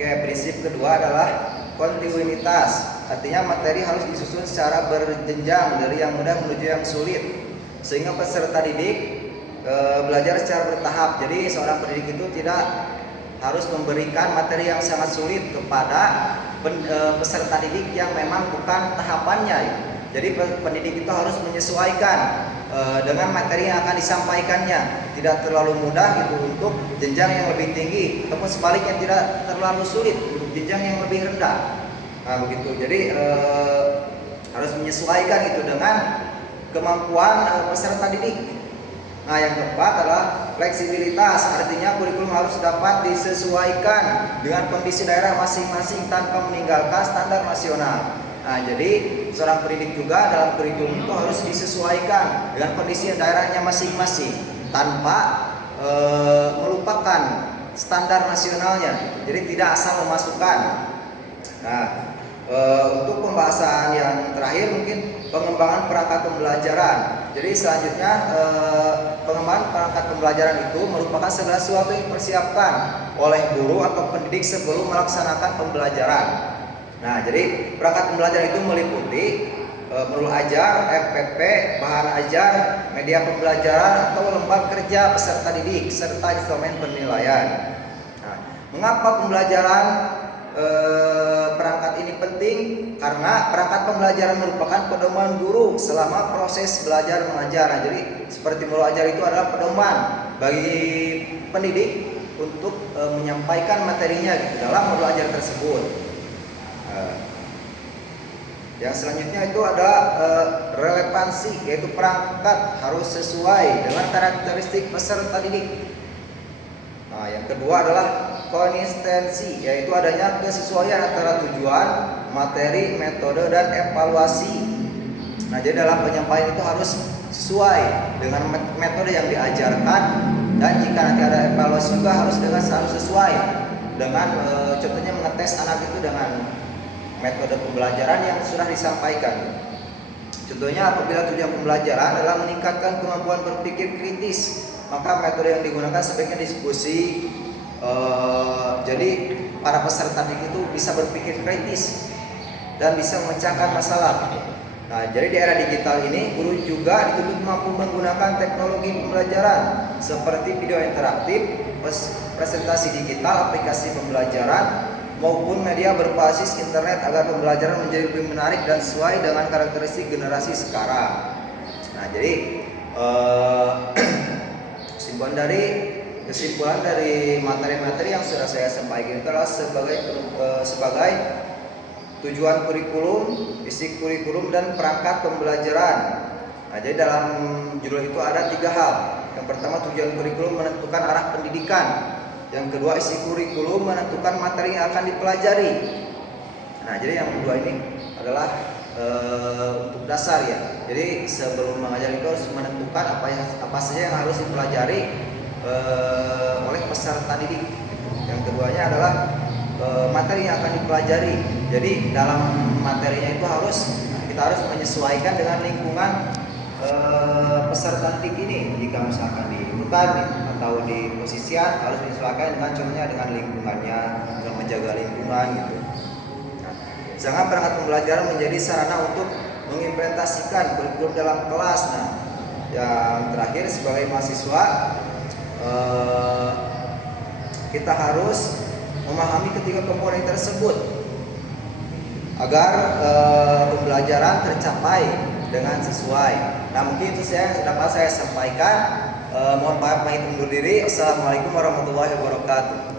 Oke, prinsip kedua adalah kontinuitas. Artinya materi harus disusun secara berjenjang dari yang mudah menuju yang sulit, sehingga peserta didik belajar secara bertahap. Jadi seorang pendidik itu tidak harus memberikan materi yang sangat sulit kepada peserta didik yang memang bukan tahapannya. Jadi pendidik itu harus menyesuaikan dengan materi yang akan disampaikannya, tidak terlalu mudah gitu untuk jenjang yang lebih tinggi, ataupun sebaliknya tidak terlalu sulit untuk jenjang yang lebih rendah. Nah begitu. Jadi harus menyesuaikan itu dengan kemampuan peserta didik. Nah yang keempat adalah fleksibilitas, artinya kurikulum harus dapat disesuaikan dengan kondisi daerah masing-masing tanpa meninggalkan standar nasional. Nah jadi seorang pendidik juga dalam kurikulum itu harus disesuaikan dengan kondisi daerahnya masing-masing tanpa melupakan standar nasionalnya. Jadi tidak asal memasukkan. Nah untuk pembahasan yang terakhir mungkin pengembangan perangkat pembelajaran. Jadi selanjutnya pengembangan perangkat pembelajaran itu merupakan segala sesuatu yang dipersiapkan oleh guru atau pendidik sebelum melaksanakan pembelajaran. Nah, jadi perangkat pembelajaran itu meliputi modul ajar, FPP, bahan ajar, media pembelajaran atau lembar kerja peserta didik serta instrumen penilaian. Nah, mengapa pembelajaran perangkat ini penting? Karena perangkat pembelajaran merupakan pedoman guru selama proses belajar mengajar. Nah, jadi seperti modul ajar itu adalah pedoman bagi pendidik untuk menyampaikan materinya gitu dalam modul ajar tersebut. Yang selanjutnya itu ada relevansi, yaitu perangkat harus sesuai dengan karakteristik peserta didik. Nah, yang kedua adalah konsistensi, yaitu adanya kesesuaian antara tujuan, materi, metode, dan evaluasi. Nah, jadi dalam penyampaian itu harus sesuai dengan metode yang diajarkan, dan jika nanti ada evaluasi juga harus sesuai dengan contohnya mengetes anak itu dengan metode pembelajaran yang sudah disampaikan. Contohnya apabila tujuan pembelajaran adalah meningkatkan kemampuan berpikir kritis, maka metode yang digunakan sebaiknya diskusi. Jadi para peserta didik itu bisa berpikir kritis dan bisa memecahkan masalah. Nah, jadi di era digital ini guru juga dituntut mampu menggunakan teknologi pembelajaran seperti video interaktif, presentasi digital, aplikasi pembelajaran, maupun media berbasis internet agar pembelajaran menjadi lebih menarik dan sesuai dengan karakteristik generasi sekarang. Nah, jadi kesimpulan dari materi-materi yang sudah saya sampaikan itu adalah sebagai tujuan kurikulum, isi kurikulum, dan perangkat pembelajaran. Nah, jadi dalam judul itu ada 3 hal. Yang pertama, tujuan kurikulum menentukan arah pendidikan. Yang kedua, isi kurikulum menentukan materi yang akan dipelajari. Nah, jadi yang kedua ini adalah untuk dasar ya. Jadi sebelum mengajar itu harus menentukan apa saja yang harus dipelajari oleh peserta didik. Yang keduanya adalah materi yang akan dipelajari. Jadi dalam materinya itu kita harus menyesuaikan dengan lingkungan peserta didik ini. Jika misalkan di hutan atau di posisian, harus menyesuaikan dengan contohnya dengan lingkungannya, dengan menjaga lingkungan gitu. Nah, sedangkan perangkat pembelajaran menjadi sarana untuk mengimplementasikan kurikulum dalam kelas. Nah, yang terakhir sebagai mahasiswa kita harus memahami ketiga komponen tersebut agar pembelajaran tercapai dengan sesuai. Nah, mungkin itu dapat saya sampaikan. Mohon maaf, pamit undur diri. Assalamualaikum warahmatullahi wabarakatuh.